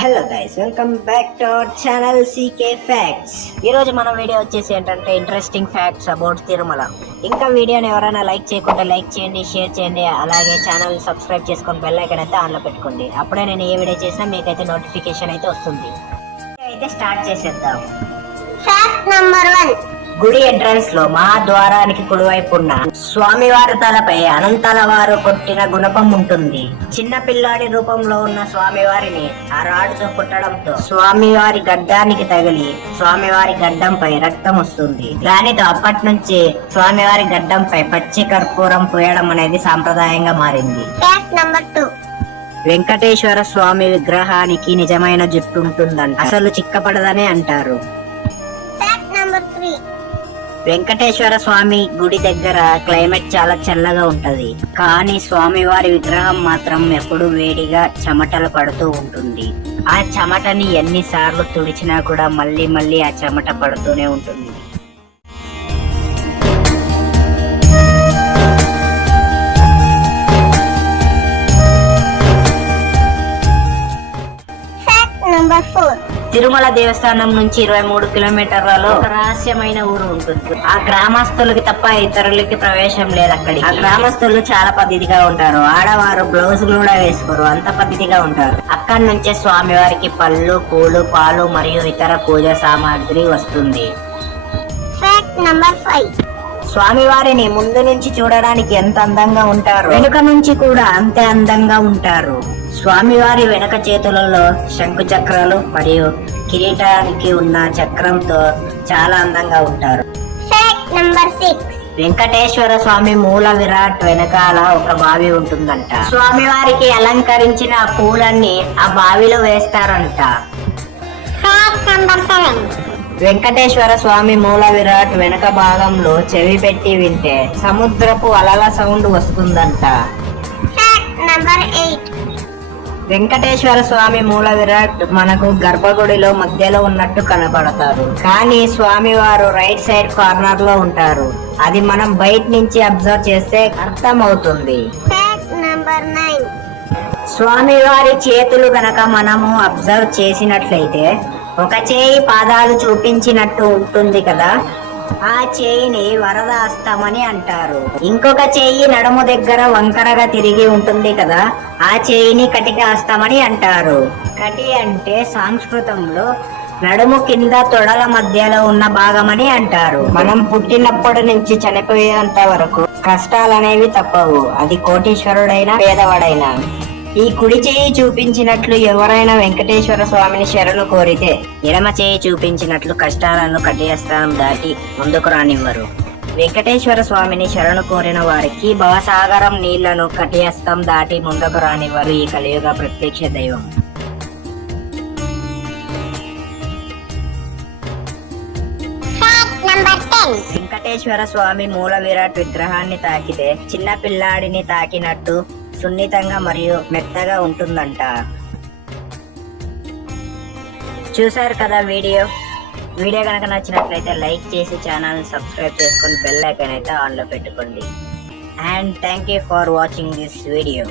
Hello guys, welcome back to our channel CK facts. ఈ రోజు మన వీడియో వచ్చేసి ఏంటంటే ఇంట్రెస్టింగ్ ఫ్యాక్ట్స్ అబౌట్ తిరుమల. ఇంకా వీడియోని ఎవరైనా లైక్ చేయకుంటే లైక్ చేయండి, షేర్ చేయండి, అలాగే ఛానల్ సబ్స్క్రైబ్ చేసుకొని బెల్ ఐకాన్ అయితే ఆన్లో పెట్టుకోండి. అప్పుడే నేను ఏ వీడియో చేసినా మీకైతే నోటిఫికేషన్ అయితే వస్తుంది. అయితే స్టార్ట్ చేసేద్దాం. Fact number 1. గుడి ఎంట్రన్స్ లో మహాద్వారానికి కుడివైపు ఉన్న స్వామివారి తలపై అనంతల వారు కొట్టిన గుణపం ఉంటుంది. చిన్న పిల్లాడి రూపంలో ఉన్న స్వామివారిని ఆ రాడుతో కొట్టడంతో స్వామివారి గడ్డానికి తగిలి స్వామివారి గడ్డంపై రక్తం వస్తుంది. దానితో అప్పటి నుంచి స్వామివారి గడ్డంపై పచ్చి కర్పూరం పోయడం అనేది సాంప్రదాయంగా మారింది. Fact number 2. వెంకటేశ్వర స్వామి విగ్రహానికి నిజమైన జుట్టు ఉంటుందంట. అసలు చిక్కపడదనే అంటారు. Fact number 3. వెంకటేశ్వర స్వామి గుడి దగ్గర క్లైమేట్ చాలా చల్లగా ఉంటది, కానీ స్వామివారి విగ్రహం మాత్రం ఎప్పుడు వేడిగా చెమటలు పడుతూ ఉంటుంది. ఆ చెమటని ఎన్నిసార్లు తుడిచినా కూడా మళ్ళీ మళ్ళీ ఆ చెమట పడుతూనే ఉంటుంది. Fact number 4. తిరుమల దేవస్థానం నుంచి 23 కిలోమీటర్లలో ఒక రహస్యమైన ఊరు ఉంటుంది. ఆ గ్రామస్తులకి తప్ప ఇతరులకి ప్రవేశం లేదు అక్కడికి. ఆ గ్రామస్తులు చాలా పద్ధతిగా ఉంటారు. ఆడవారు బ్లౌజ్ కూడా వేసుకోరు, అంత పద్ధతిగా ఉంటారు. అక్కడి నుంచే స్వామివారికి పళ్ళు, పూలు, పాలు మరియు ఇతర పూజా సామాగ్రి వస్తుంది. Fact number 5. స్వామివారిని ముందు నుంచి చూడడానికి ఎంత అందంగా ఉంటారు, వెనుక నుంచి కూడా అంతే అందంగా ఉంటారు. స్వామివారి వెనక చేతులలో శంకు చక్రాలు మరియు కిరీటానికి ఉన్న చక్రంతో చాలా అందంగా ఉంటారు. Fact number 6. వెంకటేశ్వర స్వామి మూల విరాట్ వెనకాల ఒక బావి ఉంటుందంట. స్వామివారికి అలంకరించిన పూలన్నీ ఆ బావిలో వేస్తారంట. Fact number 7. వెంకటేశ్వర స్వామి మూల విరాట్ వెనక భాగంలో చెవి పెట్టి వింటే సముద్రపు అలల సౌండ్ వస్తుందంట. Fact number 8. వెంకటేశ్వర స్వామి మూల విరాట్ మనకు గర్భగుడిలో మధ్యలో ఉన్నట్టు కనపడతారు, కానీ స్వామివారు రైట్ సైడ్ కార్నర్ లో ఉంటారు. అది మనం బయట నుంచి అబ్జర్వ్ చేస్తే అర్థం అవుతుంది. Fact number 9. స్వామివారి చేతులు గనక మనము అబ్జర్వ్ చేసినట్లయితే ఒక చేయి పాదాలు చూపించినట్టు ఉంటుంది కదా, ఆ చేయిని వరద హస్తమని అంటారు. ఇంకొక చేయి నడుము దగ్గర వంకరగా తిరిగి ఉంటుంది కదా, ఆ చేయిని కటిక హస్తమని అంటారు. కటి అంటే సంస్కృతంలో నడుము కింద తొడల మధ్యలో ఉన్న భాగమని అంటారు. మనం పుట్టినప్పటి నుంచి చనిపోయేంత వరకు కష్టాలనేవి తప్పవు, అది కోటీశ్వరుడైనా పేదవాడైనా. ఈ కుడి చేయి చూపించినట్లు ఎవరైనా వెంకటేశ్వర స్వామిని శరణు కోరితే ఎడమ చేయి చూపించినట్లు కష్టాలను కటిహస్తం దాటి ముందుకు రానివ్వరు. వెంకటేశ్వర స్వామిని శరణు కోరిన వారికి భవసాగరం నీళ్లను కటిహస్తం దాటి ముందుకు రానివ్వరు ఈ కలియుగ ప్రత్యక్ష దైవం. Fact number 10. వెంకటేశ్వర స్వామి మూల విరాట్ విగ్రహాన్ని తాకితే చిన్న పిల్లాడిని తాకినట్టు సున్నితంగా మరియు మెత్తగా ఉంటుందంట. చూసారు కదా వీడియో కనుక నచ్చినట్లయితే లైక్ చేసి ఛానల్ సబ్స్క్రైబ్ చేసుకొని బెల్ ఐకాన్ అయితే ఆన్లో పెట్టుకోండి. And thank you for watching this video.